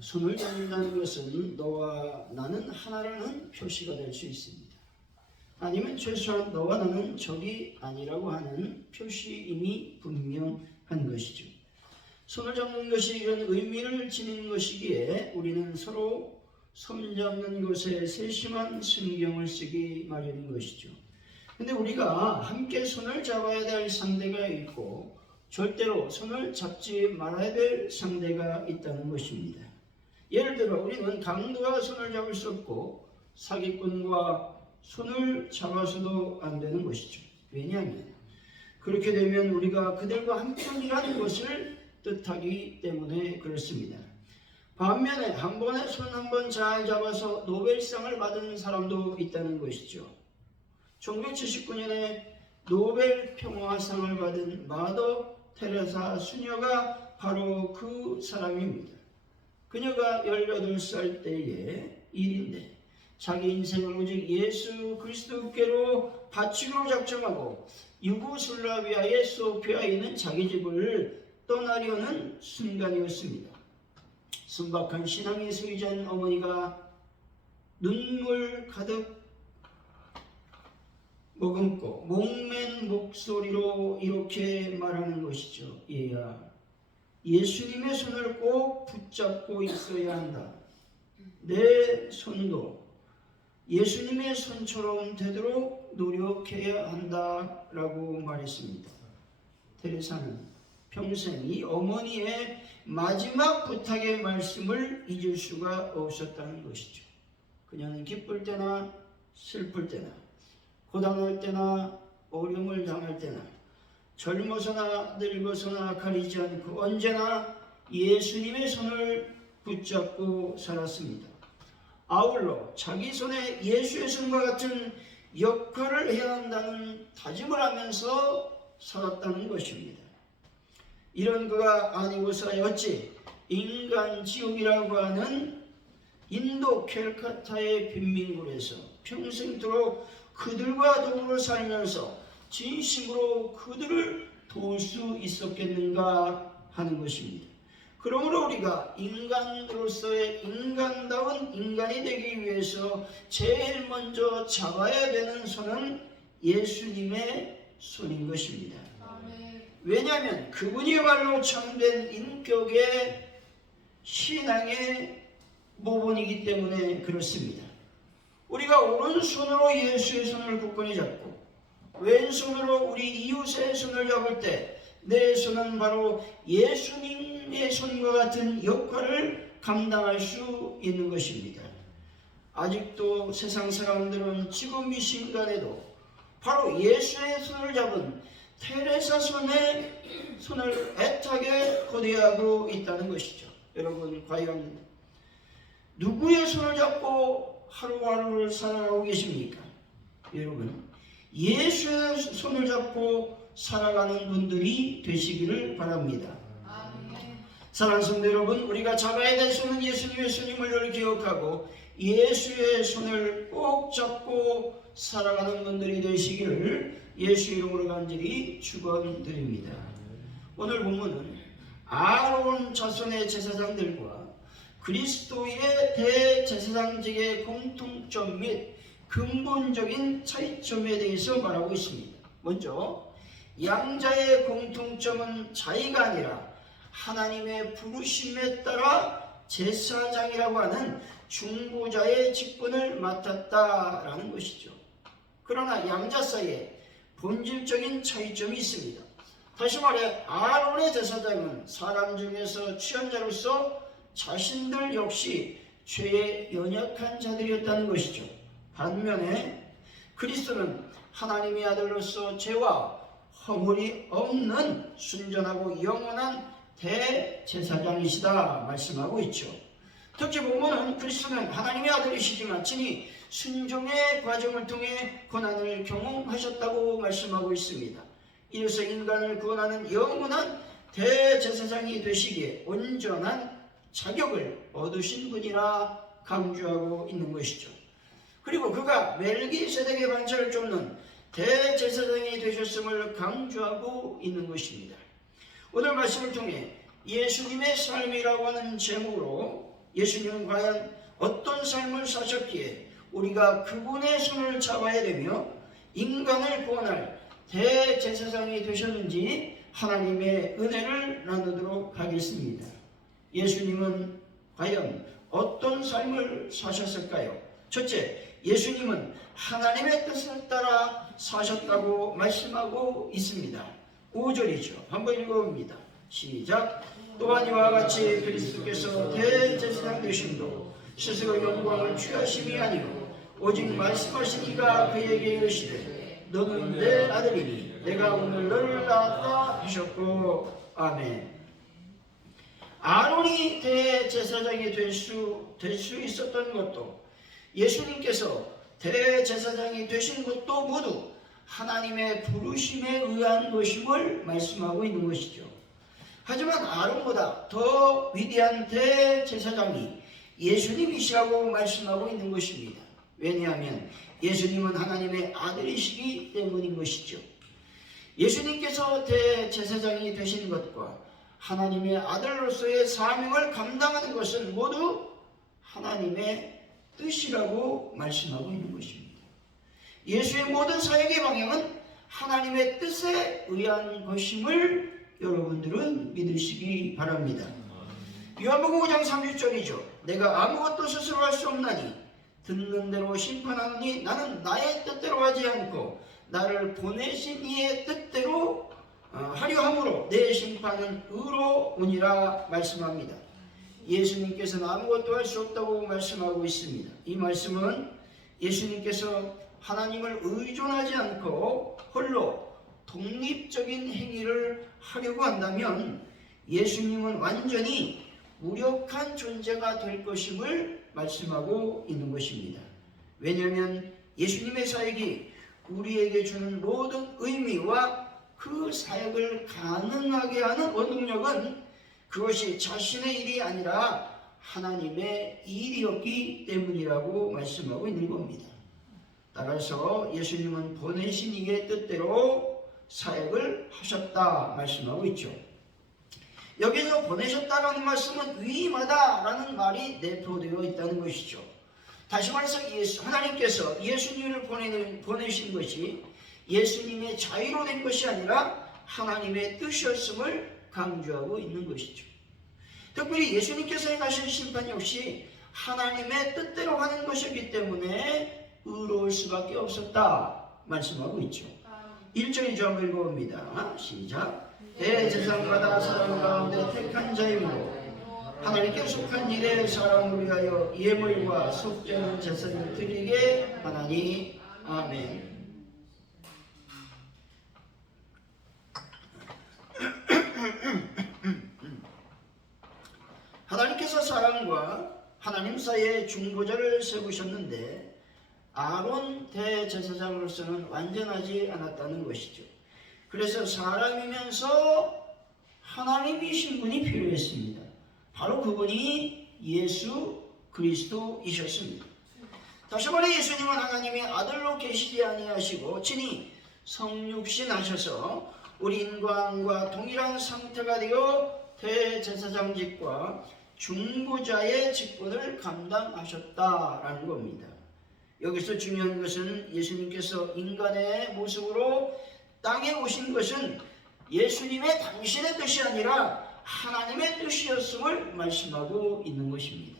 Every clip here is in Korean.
손을 잡는다는 것은 너와 나는 하나라는 표시가 될 수 있습니다. 아니면 최소한 너와 나는 적이 아니라고 하는 표시임이 분명한 것이죠. 손을 잡는 것이 이런 의미를 지닌 것이기에 우리는 서로 손잡는 것에 세심한 신경을 쓰기 마련인 것이죠. 근데 우리가 함께 손을 잡아야 될 상대가 있고 절대로 손을 잡지 말아야 될 상대가 있다는 것입니다. 예를 들어 우리는 강도와 손을 잡을 수 없고 사기꾼과 손을 잡아서도 안 되는 것이죠. 왜냐하면 그렇게 되면 우리가 그들과 한편이라는 것을 뜻하기 때문에 그렇습니다. 반면에 한 번에 손 한 번 잘 잡아서 노벨상을 받은 사람도 있다는 것이죠. 1979년에 노벨 평화상을 받은 마더 테레사 수녀가 바로 그 사람입니다. 그녀가 18살 때의 일인데 자기 인생을 오직 예수 그리스도께로 바치기로 작정하고 유고슬라비아의 소피아에 있는 자기 집을 떠나려는 순간이었습니다. 순박한 신앙의 소유자인 어머니가 눈물 가득 머금고 목맨 목소리로 이렇게 말하는 것이죠. 얘야, 예수님의 손을 꼭 붙잡고 있어야 한다. 내 손도 예수님의 손처럼 되도록 노력해야 한다라고 말했습니다. 테레사는 평생 이 어머니의 마지막 부탁의 말씀을 잊을 수가 없었다는 것이죠. 그녀는 기쁠 때나 슬플 때나 고단할 때나 어려움을 당할 때나 젊어서나 늙어서나 가리지 않고 언제나 예수님의 손을 붙잡고 살았습니다. 아울러 자기 손에 예수의 손과 같은 역할을 해야 한다는 다짐을 하면서 살았다는 것입니다. 이런 그가 아니고서야 어찌 인간 지옥이라고 하는 인도 캘카타의 빈민굴에서 평생토록 그들과 더불어 살면서 진심으로 그들을 도울 수 있었겠는가 하는 것입니다. 그러므로 우리가 인간으로서의 인간다운 인간이 되기 위해서 제일 먼저 잡아야 되는 손은 예수님의 손인 것입니다. 왜냐하면 그분이야말로 참된 인격의 신앙의 모본이기 때문에 그렇습니다. 우리가 오른손으로 예수의 손을 굳건히 잡고 왼손으로 우리 이웃의 손을 잡을 때 내 손은 바로 예수님의 손과 같은 역할을 감당할 수 있는 것입니다. 아직도 세상 사람들은 지금 이 순간에도 바로 예수의 손을 잡은 테레사 손을 애타게 고대하고 있다는 것이죠. 여러분, 과연 누구의 손을 잡고 하루하루를 살아가고 계십니까? 여러분, 예수의 손을 잡고 살아가는 분들이 되시기를 바랍니다. 사랑하는 성도 여러분, 우리가 잡아야 될 손은 예수님의 손임을 늘 기억하고 예수의 손을 꼭 잡고 살아가는 분들이 되시기를 예수 이름으로 간절히 축원드립니다. 오늘 본문은 아론 자손의 제사장들과 그리스도의 대제사장직의 공통점 및 근본적인 차이점에 대해서 말하고 있습니다. 먼저 양자의 공통점은 자의가 아니라 하나님의 부르심에 따라 제사장이라고 하는 중보자의 직분을 맡았다라는 것이죠. 그러나 양자 사이에 본질적인 차이점이 있습니다. 다시 말해 아론의 제사장은 사람 중에서 취한 자로서 자신들 역시 죄에 연약한 자들이었다는 것이죠. 반면에 그리스도는 하나님의 아들로서 죄와 허물이 없는 순전하고 영원한 대제사장이시다 말씀하고 있죠. 특히 보면은 그리스도는 하나님의 아들이시지만 친히 순종의 과정을 통해 고난을 경험하셨다고 말씀하고 있습니다. 이로써 인간을 구원하는 영원한 대제사장이 되시기에 온전한 자격을 얻으신 분이라 강조하고 있는 것이죠. 그리고 그가 멜기세덱의 반차를 쫓는 대제사장이 되셨음을 강조하고 있는 것입니다. 오늘 말씀을 통해 예수님의 삶이라고 하는 제목으로 예수님은 과연 어떤 삶을 사셨기에 우리가 그분의 손을 잡아야 되며 인간을 구원할 대제사장이 되셨는지 하나님의 은혜를 나누도록 하겠습니다. 예수님은 과연 어떤 삶을 사셨을까요? 첫째, 예수님은 하나님의 뜻을 따라 사셨다고 말씀하고 있습니다. 5절이죠. 한번 읽어봅니다. 시작. 또한 이와 같이 그리스도께서 대제사장 되심도 스스로 영광을 취하심이 아니요 오직 말씀하신 이가 그에게 이르시되 너는 내 아들이니 내가 오늘 너를 낳았다 하셨고. 아멘. 아론이 대제사장이 될 수 있었던 것도 예수님께서 대제사장이 되신 것도 모두 하나님의 부르심에 의한 것임을 말씀하고 있는 것이죠. 하지만 아론보다 더 위대한 대제사장이 예수님이시라고 말씀하고 있는 것입니다. 왜냐하면 예수님은 하나님의 아들이시기 때문인 것이죠. 예수님께서 대제사장이 되신 것과 하나님의 아들로서의 사명을 감당하는 것은 모두 하나님의 뜻이라고 말씀하고 있는 것입니다. 예수의 모든 사역의 방향은 하나님의 뜻에 의한 것임을 여러분들은 믿으시기 바랍니다. 요한복음 5장 30절이죠. 내가 아무것도 스스로 할 수 없나니 듣는 대로 심판하노니 나는 나의 뜻대로 하지 않고 나를 보내신 이의 뜻대로 하려 함으로 내 심판은 의로우니라 말씀합니다. 예수님께서는 아무것도 할 수 없다고 말씀하고 있습니다. 이 말씀은 예수님께서 하나님을 의존하지 않고 홀로 독립적인 행위를 하려고 한다면 예수님은 완전히 무력한 존재가 될 것임을 말씀하고 있는 것입니다. 왜냐하면 예수님의 사역이 우리에게 주는 모든 의미와 그 사역을 가능하게 하는 원동력은 그것이 자신의 일이 아니라 하나님의 일이었기 때문이라고 말씀하고 있는 겁니다. 따라서 예수님은 보내신 이의 뜻대로 사역을 하셨다 말씀하고 있죠. 여기서 보내셨다라는 말씀은 위임하다라는 말이 내포되어 있다는 것이죠. 다시 말해서 하나님께서 예수님을 보내신 것이 예수님의 자유로 된 것이 아니라 하나님의 뜻이었음을 강조하고 있는 것이죠. 특별히 예수님께서 행하신 심판 역시 하나님의 뜻대로 하는 것이기 때문에 의로울 수밖에 없었다 말씀하고 있죠. 1절이죠. 한번 읽어봅니다. 시작. 대제사장마다 사람 가운데 택한 자이므로 하나님께 속한 일에 사람을 위하여 예물과 속죄는 제사를 드리게 하나니. 아멘. 하나님께서 사람과 하나님 사이에 중보자를 세우셨는데 아론 대제사장으로서는 완전하지 않았다는 것이죠. 그래서 사람이면서 하나님이신 분이 필요했습니다. 바로 그분이 예수 그리스도이셨습니다. 다시 말해 예수님은 하나님의 아들로 계시지 아니하시고 친히 성육신 하셔서 우리 인간과 동일한 상태가 되어 대제사장직과 중보자의 직분을 감당하셨다라는 겁니다. 여기서 중요한 것은 예수님께서 인간의 모습으로 땅에 오신 것은 예수님의 당신의 뜻이 아니라 하나님의 뜻이었음을 말씀하고 있는 것입니다.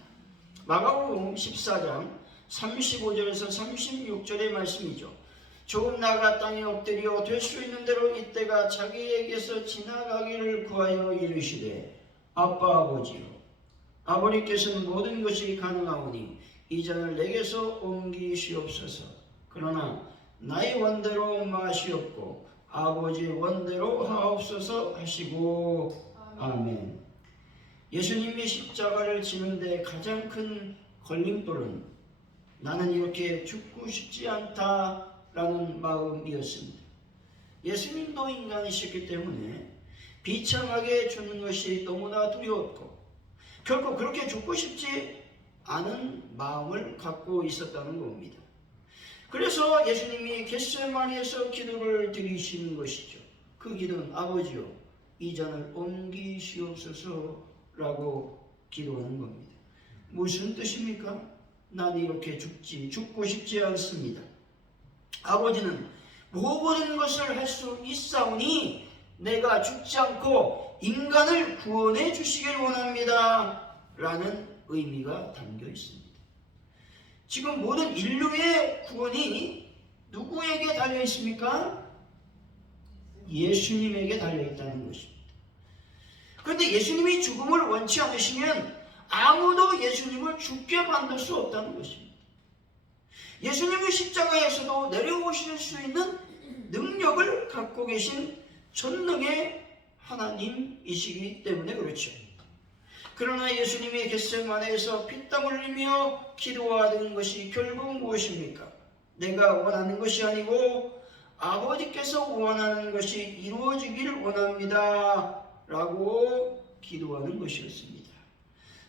마가복음 14장 35절에서 36절의 말씀이죠. 조금 나아가 땅에 엎드려 될 수 있는 대로 이때가 자기에게서 지나가기를 구하여 이르시되 아빠 아버지요 아버지께서는 모든 것이 가능하오니 이 잔을 내게서 옮기시옵소서. 그러나 나의 원대로 마시옵고 아버지의 원대로 하옵소서 하시고. 아멘. 예수님이 십자가를 지는데 가장 큰 걸림돌은 나는 이렇게 죽고 싶지 않다라는 마음이었습니다. 예수님도 인간이셨기 때문에 비참하게 죽는 것이 너무나 두려웠고 결코 그렇게 죽고 싶지 않은 마음을 갖고 있었다는 겁니다. 그래서 예수님이 겟세마니에서 기도를 드리시는 것이죠. 그 기도는 아버지요 이 잔을 옮기시옵소서라고 기도하는 겁니다. 무슨 뜻입니까? 난 이렇게 죽고 싶지 않습니다. 아버지는 모든 것을 할 수 있사오니 내가 죽지 않고 인간을 구원해 주시길 원합니다. 라는 의미가 담겨 있습니다. 지금 모든 인류의 구원이 누구에게 달려 있습니까? 예수님에게 달려 있다는 것입니다. 그런데 예수님이 죽음을 원치 않으시면 아무도 예수님을 죽게 만들 수 없다는 것입니다. 예수님이 십자가에서도 내려오실 수 있는 능력을 갖고 계신 전능의 하나님이시기 때문에 그렇죠. 그러나 예수님이 겟세마네에서 피땀 흘리며 기도하는 것이 결국 무엇입니까? 내가 원하는 것이 아니고 아버지께서 원하는 것이 이루어지길 원합니다. 라고 기도하는 것이었습니다.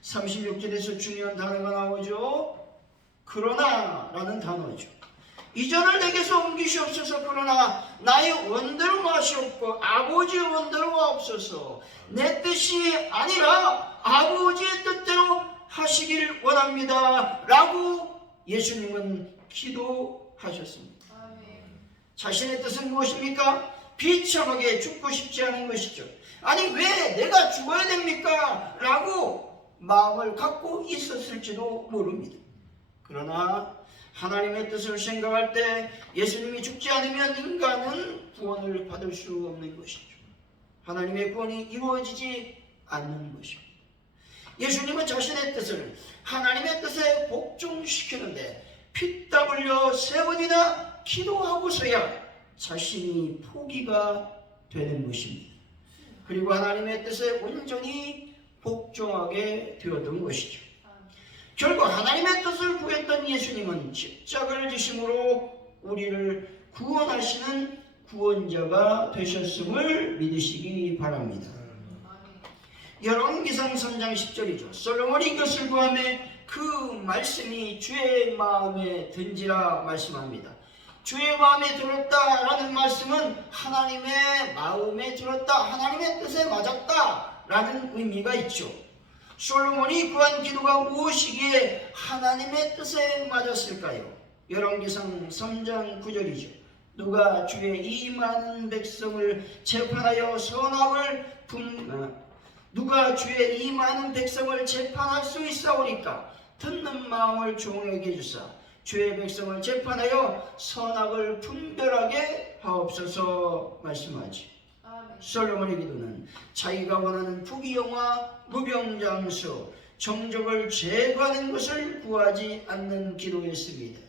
36절에서 중요한 단어가 나오죠. 그러나 라는 단어죠. 이전을 내게서 옮기시옵소서. 그러나 나의 원대로 마시옵고 아버지의 원대로 하옵소서. 내 뜻이 아니라 아버지의 뜻대로 하시길 원합니다. 라고 예수님은 기도하셨습니다. 자신의 뜻은 무엇입니까? 비참하게 죽고 싶지 않은 것이죠. 아니 왜 내가 죽어야 됩니까? 라고 마음을 갖고 있었을지도 모릅니다. 그러나 하나님의 뜻을 생각할 때 예수님이 죽지 않으면 인간은 구원을 받을 수 없는 것이죠. 하나님의 구원이 이루어지지 않는 것입니다. 예수님은 자신의 뜻을 하나님의 뜻에 복종시키는데 피땀 흘려 3번이나 기도하고서야 자신이 포기가 되는 것입니다. 그리고 하나님의 뜻에 온전히 복종하게 되었던 것이죠. 결국 하나님의 뜻을 구했던 예수님은 십자가를 지심으로 우리를 구원하시는 구원자가 되셨음을 믿으시기 바랍니다. 열왕기상 3장 10절이죠. 솔로몬이 이것을 구하매 그 말씀이 주의 마음에 든지라 말씀합니다. 주의 마음에 들었다라는 말씀은 하나님의 마음에 들었다, 하나님의 뜻에 맞았다라는 의미가 있죠. 솔로몬이 구한 기도가 무엇이기에 하나님의 뜻에 맞았을까요? 열왕기상 3장 9절이죠. 누가 주의 이 많은 백성을 재판하여 누가 주의 이 많은 백성을 재판할 수 있사오니까 듣는 마음을 종에게 주사 주의 백성을 재판하여 선악을 분별하게 하옵소서 말씀하지. 솔로몬의 기도는 자기가 원하는 부귀영화, 무병장수, 정적을 제거하는 것을 구하지 않는 기도였습니다.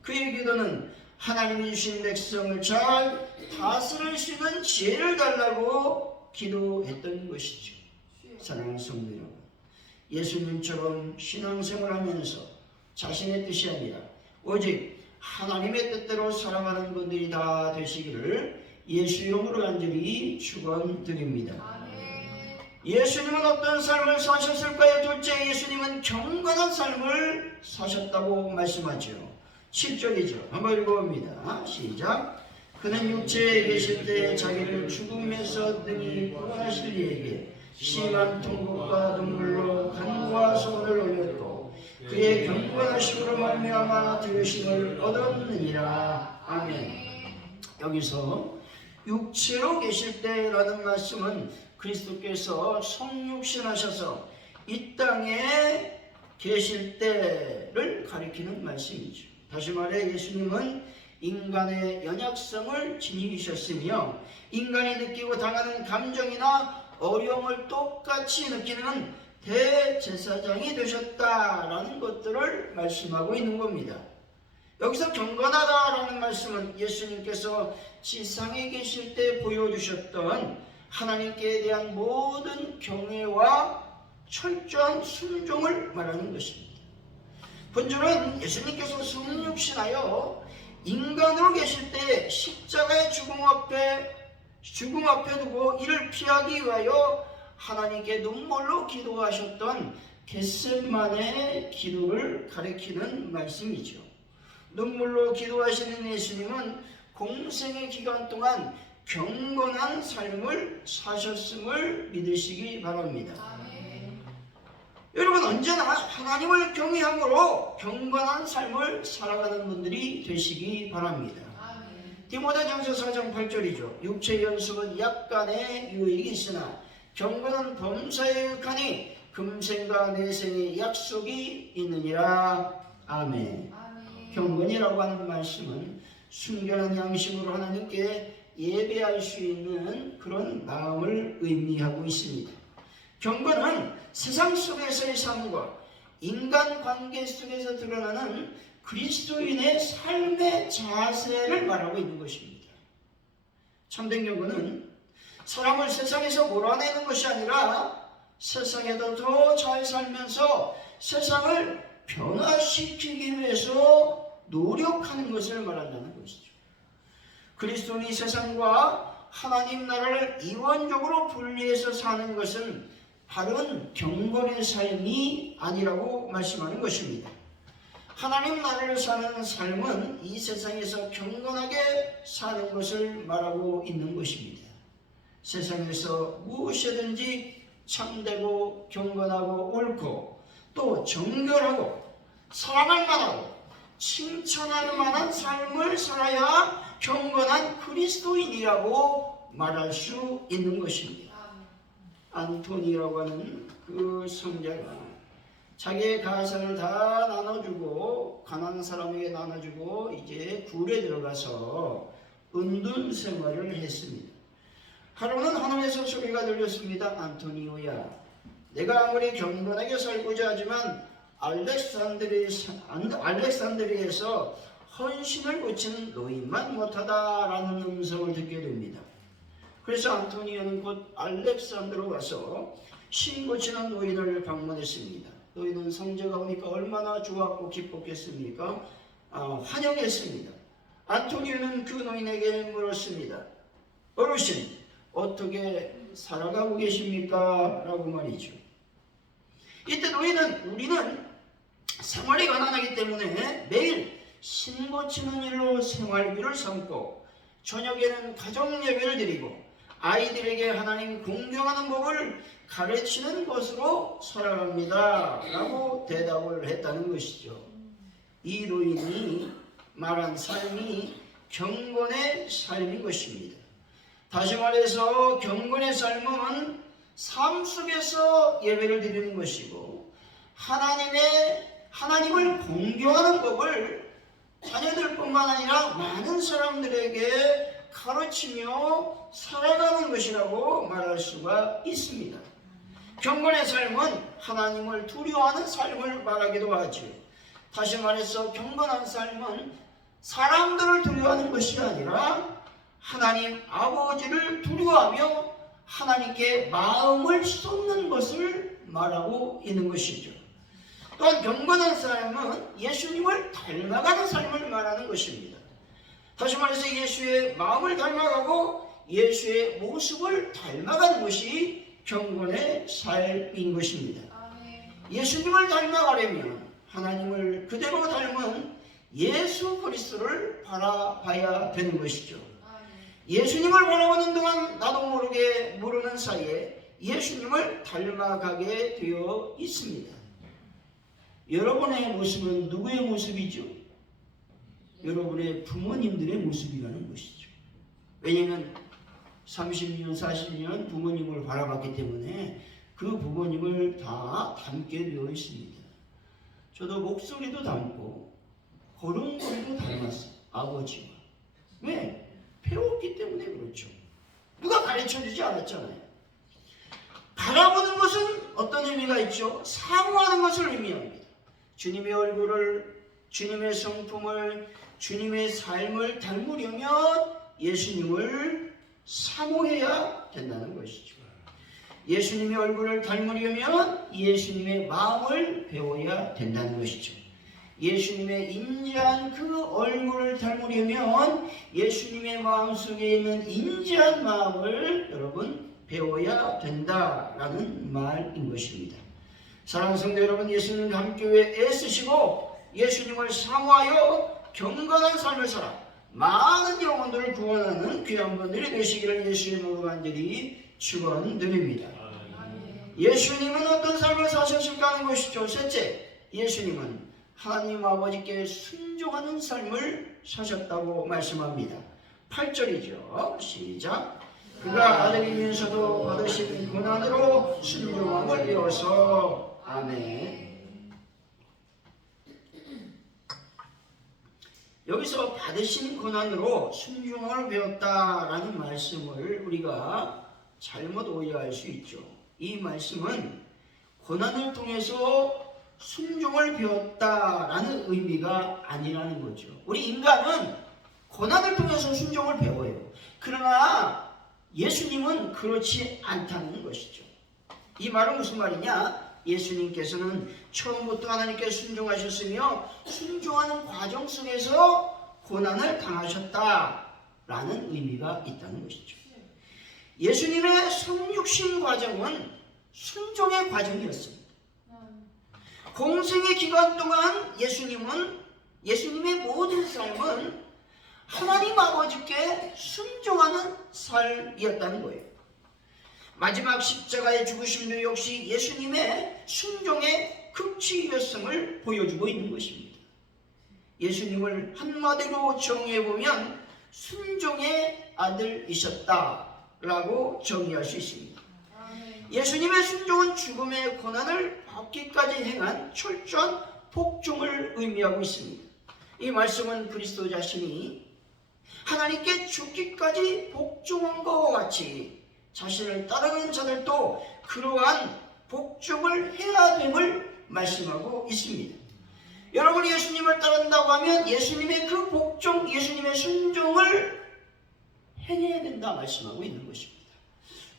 그의 기도는 하나님이 주신 백성을 잘 다스릴 수 있는 지혜를 달라고 기도했던 것이죠. 사랑하는 성도 여러분, 예수님처럼 신앙생활하면서 자신의 뜻이 아니라 오직 하나님의 뜻대로 살아가는 분들이 다 되시기를 예수 이름으로 간절히 축원드립니다. 예수님은 어떤 삶을 사셨을까요? 둘째, 예수님은 경건한 삶을 사셨다고 말씀하죠. 7절이죠. 한번 읽어봅니다. 시작. 그는 육체에 계실 때 자기를 죽음에서 등이 구원하실 이에게 심한 통곡과 눈물로 간과 소원을 올렸고 그의 경건하심으로 말미암아 들으심을 얻었느니라. 아멘. 여기서 육체로 계실 때라는 말씀은 그리스도께서 성육신하셔서 이 땅에 계실 때를 가리키는 말씀이죠. 다시 말해 예수님은 인간의 연약성을 지니셨으며 인간이 느끼고 당하는 감정이나 어려움을 똑같이 느끼는 대제사장이 되셨다라는 것들을 말씀하고 있는 겁니다. 여기서 경건하다라는 말씀은 예수님께서 지상에 계실 때 보여주셨던 하나님께 대한 모든 경외와 철저한 순종을 말하는 것입니다. 본절은 예수님께서 성육신하여 인간으로 계실 때 십자가의 죽음 앞에 두고 이를 피하기 위하여 하나님께 눈물로 기도하셨던 겟세마네 기도를 가리키는 말씀이죠. 눈물로 기도하시는 예수님은 공생의 기간 동안 경건한 삶을 사셨음을 믿으시기 바랍니다. 여러분 언제나 하나님을 경외함으로 경건한 삶을 살아가는 분들이 되시기 바랍니다. 디모데전서 4장 8절이죠. 육체의 연습은 약간의 유익이 있으나 경건은 범사에 유익하니 금생과 내생의 약속이 있느니라. 아멘. 경건이라고 하는 말씀은 순결한 양심으로 하나님께 예배할 수 있는 그런 마음을 의미하고 있습니다. 경건은 세상 속에서의 삶과 인간관계 속에서 드러나는 그리스도인의 삶의 자세를 말하고 있는 것입니다. 참된 경건은 사람을 세상에서 몰아내는 것이 아니라 세상에도 더 잘 살면서 세상을 변화시키기 위해서 노력하는 것을 말한다는 것이죠. 그리스도인이 세상과 하나님 나라를 이원적으로 분리해서 사는 것은 바른 경건의 삶이 아니라고 말씀하는 것입니다. 하나님 나라를 사는 삶은 이 세상에서 경건하게 사는 것을 말하고 있는 것입니다. 세상에서 무엇이든지 참되고 경건하고 옳고 또 정결하고 사랑할 만하고 칭찬할 만한 삶을 살아야 경건한 그리스도인이라고 말할 수 있는 것입니다. 안토니라고 하는 그 성자가 자기의 가산을 다 나눠주고 가난한 사람에게 나눠주고 이제 굴에 들어가서 은둔 생활을 했습니다. 하루는 하늘에서 소리가 들렸습니다. 안토니오야, 내가 아무리 경건하게 살고자 하지만 알렉산드리에서 헌신을 고치는 노인만 못하다라는 음성을 듣게 됩니다. 그래서 안토니오는 곧 알렉산드로 가서 신 고치는 노인을 방문했습니다. 노인은 성제가 오니까 얼마나 좋았고 기뻤겠습니까? 환영했습니다. 안토니오는 그 노인에게 물었습니다. 어르신, 어떻게 살아가고 계십니까? 라고 말이죠. 이때 노인은 우리는 생활이 가난하기 때문에 매일 신 고치는 일로 생활비를 삼고 저녁에는 가정 예배를 드리고 아이들에게 하나님 공경하는 법을 가르치는 것으로 살아갑니다 라고 대답을 했다는 것이죠. 이 노인이 말한 삶이 경건의 삶인 것입니다. 다시 말해서 경건의 삶은 삶 속에서 예배를 드리는 것이고 하나님을 공경하는 법을 자녀들뿐만 아니라 많은 사람들에게 가르치며 살아가는 것이라고 말할 수가 있습니다. 경건의 삶은 하나님을 두려워하는 삶을 말하기도 하죠. 다시 말해서 경건한 삶은 사람들을 두려워하는 것이 아니라 하나님 아버지를 두려워하며 하나님께 마음을 쏟는 것을 말하고 있는 것이죠. 또한 경건한 삶은 예수님을 닮아가는 삶을 말하는 것입니다. 다시 말해서 예수의 마음을 닮아가고 예수의 모습을 닮아가는 것이 경건의 삶인 것입니다. 예수님을 닮아가려면 하나님을 그대로 닮은 예수 그리스도를 바라봐야 되는 것이죠. 예수님을 바라보는 동안 나도 모르게 모르는 사이에 예수님을 닮아가게 되어 있습니다. 여러분의 모습은 누구의 모습이죠? 여러분의 부모님들의 모습이라는 것이죠. 왜냐하면 30년, 40년 부모님을 바라봤기 때문에 그 부모님을 다 닮게 되어 있습니다. 저도 목소리도 닮고 걸음걸이도 닮았어요. 아버지와. 왜? 배웠기 때문에 그렇죠. 누가 가르쳐주지 않았잖아요. 바라보는 것은 어떤 의미가 있죠? 사모하는 것을 의미합니다. 주님의 얼굴을, 주님의 성품을, 주님의 삶을 닮으려면 예수님을 사모해야 된다는 것이죠. 예수님의 얼굴을 닮으려면 예수님의 마음을 배워야 된다는 것이죠. 예수님의 인자한 그 얼굴을 닮으려면 예수님의 마음속에 있는 인자한 마음을 여러분 배워야 된다라는 말인 것입니다. 사랑하는 성도 여러분, 예수님과 함께 애쓰시고 예수님을 사모하여 경건한 삶을 살아 많은 영혼들을 구원하는 귀한 분들이 되시기를 예수의 이름으로 간절히 축원드립니다. 예수님은 어떤 삶을 사셨을까 하는 것이죠. 셋째, 예수님은 하나님 아버지께 순종하는 삶을 사셨다고 말씀합니다. 8절이죠. 시작. 그가 아들이면서도 받으신 고난으로 순종함을 배워서. 아멘. 여기서 받으신 고난으로 순종함을 배웠다라는 말씀을 우리가 잘못 오해할 수 있죠. 이 말씀은 고난을 통해서 순종을 배웠다라는 의미가 아니라는 거죠. 우리 인간은 고난을 통해서 순종을 배워요. 그러나 예수님은 그렇지 않다는 것이죠. 이 말은 무슨 말이냐? 예수님께서는 처음부터 하나님께 순종하셨으며 순종하는 과정 속에서 고난을 당하셨다라는 의미가 있다는 것이죠. 예수님의 성육신 과정은 순종의 과정이었습니다. 공생의 기간 동안 예수님의 모든 삶은 하나님 아버지께 순종하는 삶이었다는 거예요. 마지막 십자가의 죽으심도 역시 예수님의 순종의 극치였음을 보여주고 있는 것입니다. 예수님을 한마디로 정의해보면 순종의 아들이셨다라고 정의할 수 있습니다. 예수님의 순종은 죽음의 고난을 받기까지 행한 철저한 복종을 의미하고 있습니다. 이 말씀은 그리스도 자신이 하나님께 죽기까지 복종한 것과 같이 자신을 따르는 자들도 그러한 복종을 해야 됨을 말씀하고 있습니다. 여러분이 예수님을 따른다고 하면 예수님의 그 복종, 예수님의 순종을 행해야 된다 말씀하고 있는 것입니다.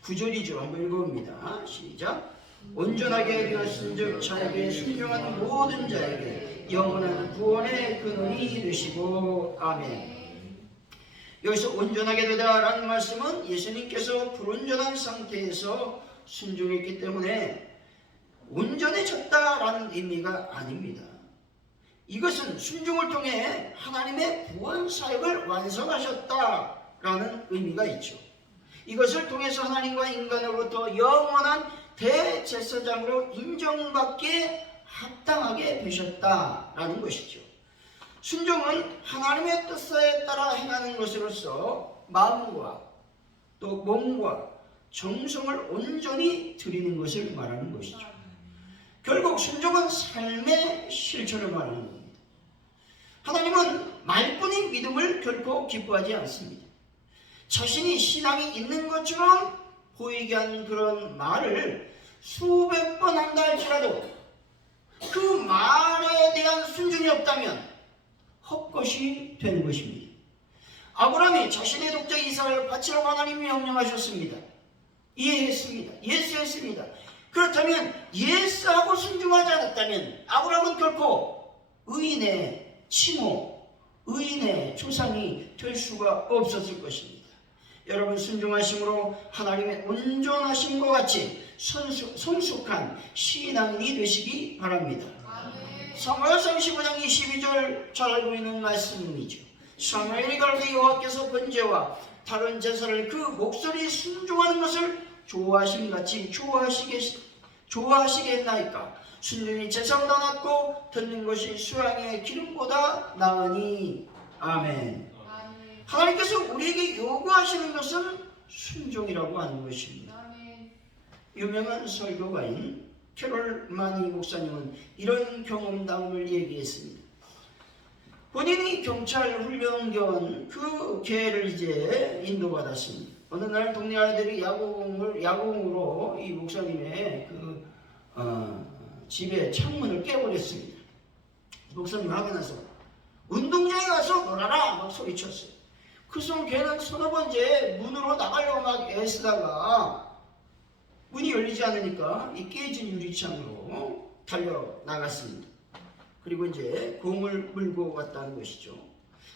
9절이죠. 한번 읽어봅니다. 시작. 온전하게 되었은즉 자에게 순종한 모든 자에게 영원한 구원의 근원이 되시고. 아멘. 여기서 온전하게 되다라는 말씀은 예수님께서 불온전한 상태에서 순종했기 때문에 온전해졌다라는 의미가 아닙니다. 이것은 순종을 통해 하나님의 구원 사역을 완성하셨다라는 의미가 있죠. 이것을 통해서 하나님과 인간으로부터 영원한 대제사장으로 인정받기에 합당하게 되셨다라는 것이죠. 순종은 하나님의 뜻에 따라 행하는 것으로서 마음과 또 몸과 정성을 온전히 드리는 것을 말하는 것이죠. 결국 순종은 삶의 실천을 말하는 겁니다. 하나님은 말뿐인 믿음을 결코 기뻐하지 않습니다. 자신이 신앙이 있는 것처럼 보이게 하는 그런 말을 수백 번 한다 할지라도 그 말에 대한 순종이 없다면 헛것이 되는 것입니다. 아브라함이 자신의 독자 이삭을 바치라고 하나님이 명령하셨습니다. 이해했습니다. 예스했습니다. 그렇다면 예스하고 순종하지 않았다면 아브라함은 결코 의인의 칭호, 의인의 조상이 될 수가 없었을 것입니다. 여러분, 순종하심으로 하나님의 온전하심과 같이 성숙한 신앙인이 되시기 바랍니다. 사무엘상 15장 22절 잘 알고 있는 말씀이죠. 사무엘이 가로되 여호와께서 번제와 다른 제사를 그 목소리 순종하는 것을 좋아하심같이 좋아하시겠나이까. 순종이 제사보다 낫고 듣는 것이 수양의 기름보다 나으니. 아멘. 하나님께서 우리에게 요구하시는 것은 순종이라고 하는 것입니다. 유명한 설교가인 캐롤 마니 목사님은 이런 경험담을 얘기했습니다. 본인이 경찰 훈련 겸 그 계를 이제 인도받았습니다. 어느 날 동네 아이들이 야구공으로 이 목사님의 집에 창문을 깨버렸습니다. 목사님 하고 나서 운동장에 가서 놀아라 막 소리쳤어요. 그래서 걔는 서너 번째 문으로 나가려고 막 애쓰다가 문이 열리지 않으니까 이 깨진 유리창으로 달려 나갔습니다. 그리고 이제 공을 물고 갔다는 것이죠.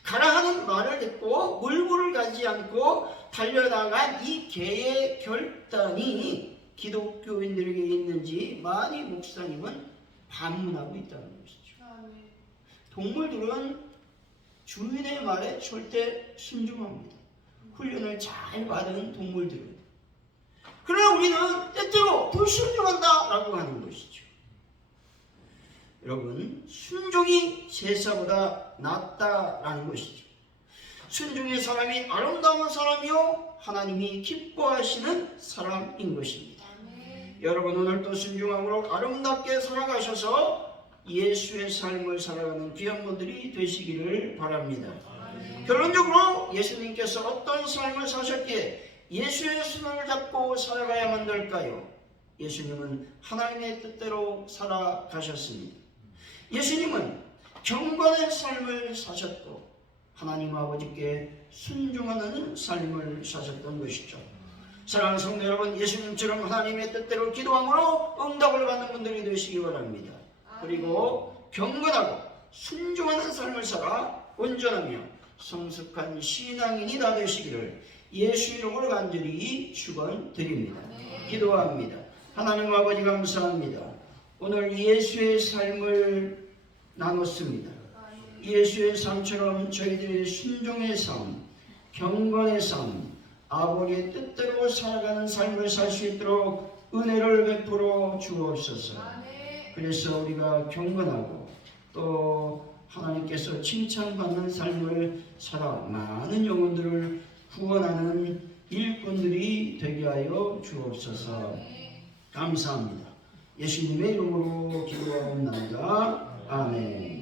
가라 하는 말을 듣고 물고를 가지 않고 달려나간 이 개의 결단이 기독교인들에게 있는지 마니 목사님은 반문하고 있다는 것이죠. 동물들은 주인의 말에 절대 순종합니다. 훈련을 잘 받은 동물들은. 그러나 우리는 때때로 불순종한다라고 하는 것이죠. 여러분, 순종이 제사보다 낫다라는 것이죠. 순종의 사람이 아름다운 사람이요 하나님이 기뻐하시는 사람인 것입니다. 여러분, 오늘도 순종함으로 아름답게 살아가셔서 예수의 삶을 살아가는 귀한 분들이 되시기를 바랍니다. 결론적으로 예수님께서 어떤 삶을 사셨기에 예수의 손을 잡고 살아가야만 될까요? 예수님은 하나님의 뜻대로 살아가셨습니다. 예수님은 경건의 삶을 사셨고 하나님 아버지께 순종하는 삶을 사셨던 것이죠. 사랑하는 성도 여러분, 예수님처럼 하나님의 뜻대로 기도함으로 응답을 받는 분들이 되시기 바랍니다. 그리고 경건하고 순종하는 삶을 살아 온전하며 성숙한 신앙인이 다 되시기를 예수 이름으로 간절히 축원드립니다. 기도합니다. 하나님 아버지 감사합니다. 오늘 예수의 삶을 나눴습니다. 예수의 삶처럼 저희들의 순종의 삶, 경건의 삶, 아버지의 뜻대로 살아가는 삶을 살 수 있도록 은혜를 베풀어 주옵소서. 그래서 우리가 경건하고 또 하나님께서 칭찬받는 삶을 살아 많은 영혼들을 구원하는 일꾼들이 되게 하여 주옵소서. 감사합니다. 예수님의 이름으로 기도하옵나이다. 아멘.